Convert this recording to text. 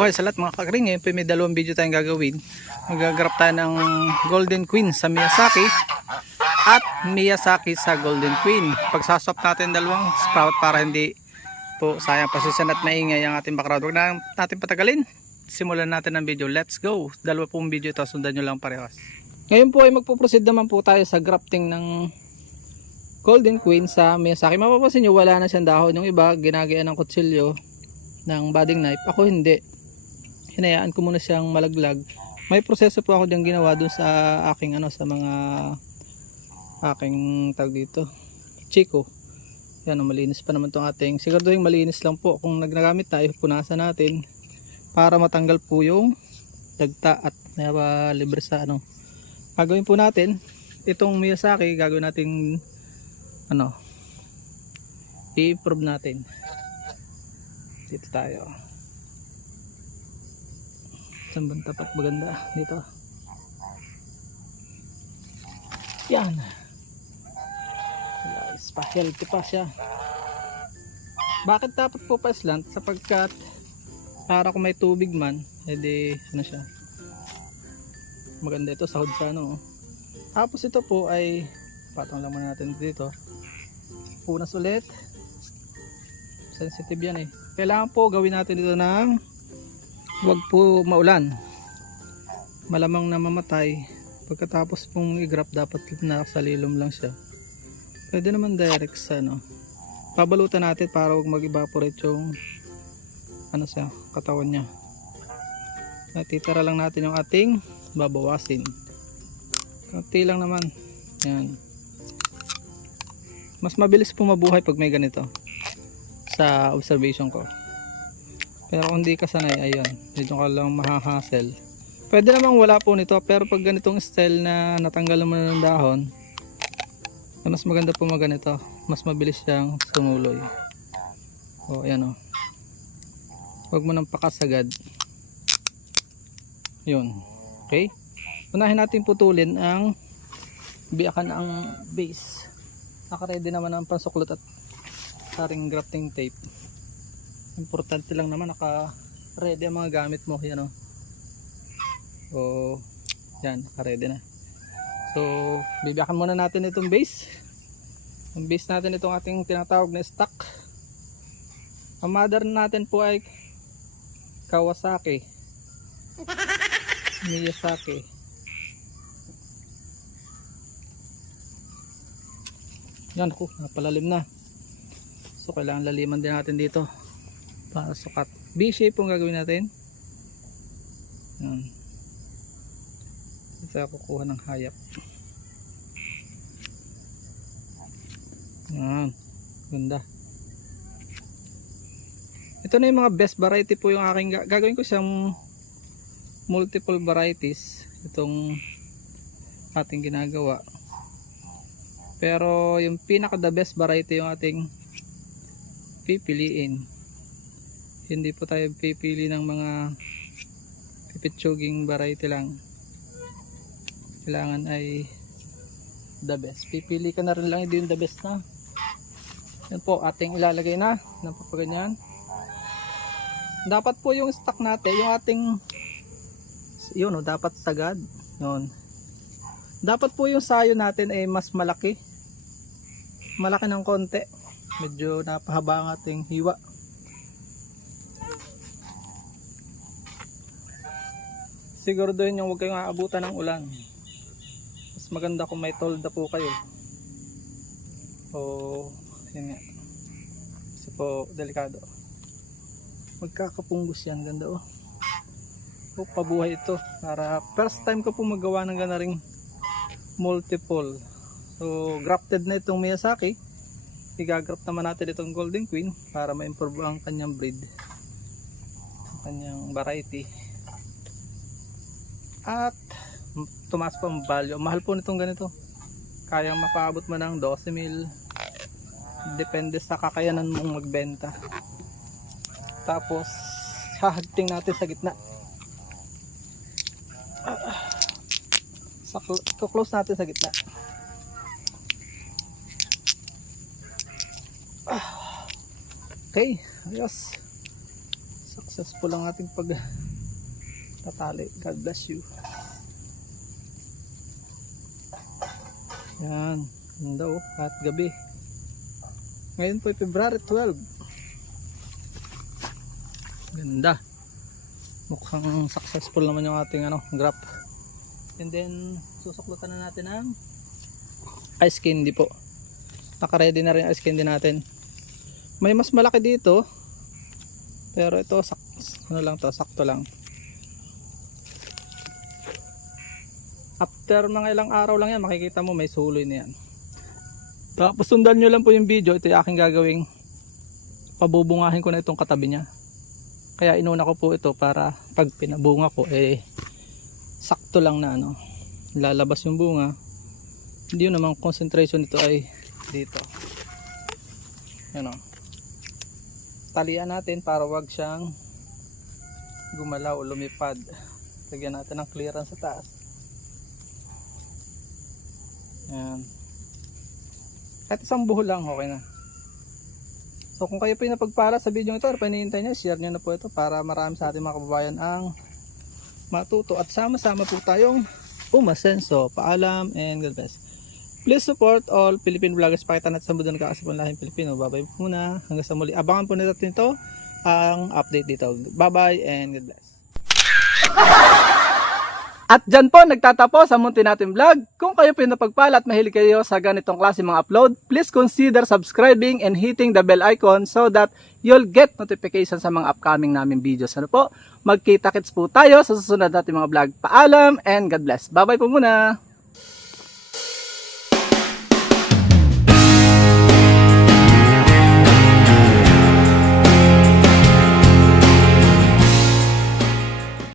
buhay sa lahat mga kakring. Ngayon po may dalawang video tayong gagawin. Magagrap tayo ng Golden Queen sa Miyazaki at Miyazaki sa Golden Queen. Pagsaswap natin dalawang sprout para hindi po sayang pasisyan at maingay ang ating background. Huwag na natin patagalin. Simulan natin ang video. Let's go. Dalawa pong video ito. Sundan nyo lang parehas. Ngayon po ay magpo-proceed naman po tayo sa grafting ng Golden Queen sa Miyazaki. Mapapansin nyo wala na siyang dahon. Yung iba ginagayaan ng kutsilyo ng budding knife. Ako hindi. Hinayaan ko muna siyang malaglag. May proseso po ako diyang ginawa dun sa aking sa mga aking tag dito. Chico. Yan, malinis pa naman tong ating. Siguraduhin malinis lang po. Kung nagnagamit tayo, punasan natin para matanggal po yung dagta at libre sa Gagawin po natin itong Miyazaki, gagawin natin i-improve natin. Dito tayo. Saan bang tapat maganda? Dito. Yan. Nice. Pa-healthy pa siya. Bakit dapat po pa-slant? Sapagkat para kung may tubig man, edi siya. Maganda ito sa hood sa Tapos ito po ay patong lang muna natin dito. Punas ulit. Sensitive yan eh. Kailangan po gawin natin dito ng wag po maulan. Malamang na mamatay. Pagkatapos pong i-grap dapat nakasalilom lang siya. Pwede naman direct sa pabalutan natin para wag mag-evaporate yung siya, katawan niya. Natitira lang natin yung ating babawasin. Kunti lang naman. Yan. Mas mabilis po mabuhay pag may ganito. Sa observation ko. Pero kung di ka sanay, ayun, medyo ka lang mahahasel. Pwede namang wala po nito, pero pag ganitong style na natanggal mo na ng dahon, mas maganda po maganito. Mas mabilis siyang sumuloy. O, ayan o. Huwag mo nang pakasagad. Yun. Okay? Unahin natin putulin ang biyakan ng base. Naka-ready naman ang pansuklot at saring grafting tape. Importante lang naman naka-ready ang mga gamit mo. Yan o. Yan, naka-ready na. So, bibiyakan muna natin itong base. Ang base natin itong ating tinatawag na stock. Ang mother natin po ay Kawasaki. Miyazaki. Yan ko, napalalim na. So kailangan laliman din natin dito para sukat. B-shape yung gagawin natin. Yan. Ito ako kukuha ng hayap. Yan. Ganda. Ito na yung mga best variety po yung aking gagawin ko siyang multiple varieties itong ating ginagawa. Pero yung pinaka the best variety yung ating pipiliin. Hindi po tayo pipili ng mga pipitsuging variety lang. Kailangan ay the best. Pipili ka na rin lang, hindi yung the best na. Yan po ating ilalagay na ng papaganyan. Dapat po yung stock natin, yung ating dapat sagad. Yun. Dapat po yung sayo natin ay mas malaki. Malaki ng konti. Medyo napahaba ang ating hiwa. Siguraduhin yung huwag kayong aabutan ng ulan. Mas maganda kung may tolda po kayo. O, yun nga. Kasi po, delikado. Magkakapunggos yan. Ganda o. O, pabuhay ito. Para first time ko po magawa ng ganaring multiple. So, grafted na itong Miyazaki. Igagraft naman natin itong Golden Queen para ma-improve ang kanyang breed. Ang kanyang variety. At tumaas pa ang value. Mahal po nitong ganito. Kayang mapaabot mo ng 12,000. Depende sa kakayanan mong magbenta. Tapos hahagting natin sa gitna. Close natin sa gitna. Okay, ayos. successful ang ating pag tatali. God bless you. Yan, ganda oh, kahit gabi. Ngayon po ay February 12. Ganda. Mukhang successful naman yung ating graph. And then susuklutan na natin ang ice candy po. Naka-ready na rin ang ice candy natin. May mas malaki dito. Pero ito sakto lang. After mga ilang araw lang yan, makikita mo may suloy na yan. Tapos sundan nyo lang po yung video. Ito yung aking gagawing pabubungahin ko na itong katabi niya. Kaya inuna ko po ito para pag pinabunga ko sakto lang na lalabas yung bunga. Hindi yun namang concentration nito ay dito. Yan o. Talian natin para wag siyang gumalaw o lumipad. Lagyan natin ng clearance sa taas. Yan. Kahit isang buhol lang, okay na. So kung kayo po yung napagpala sa video ito, ano pa hinihintay nyo, share nyo na po ito para marami sa ating mga kababayan ang matuto at sama-sama po tayong umasenso. Paalam and God bless. Please support all Philippine vloggers. Pakita natin sa mundo nagkakasipon lahing Pilipino. Bye bye po muna. Hanggang sa muli. Abangan po natin ito ang update dito. Bye bye and God bless. At dyan po nagtatapos ang munti natin vlog. Kung kayo po napagpala at mahilig kayo sa ganitong klase mga upload, please consider subscribing and hitting the bell icon so that you'll get notification sa mga upcoming namin videos. Ano po? Magkita-kits po tayo sa susunod natin mga vlog. Paalam and God bless. Bye bye po muna.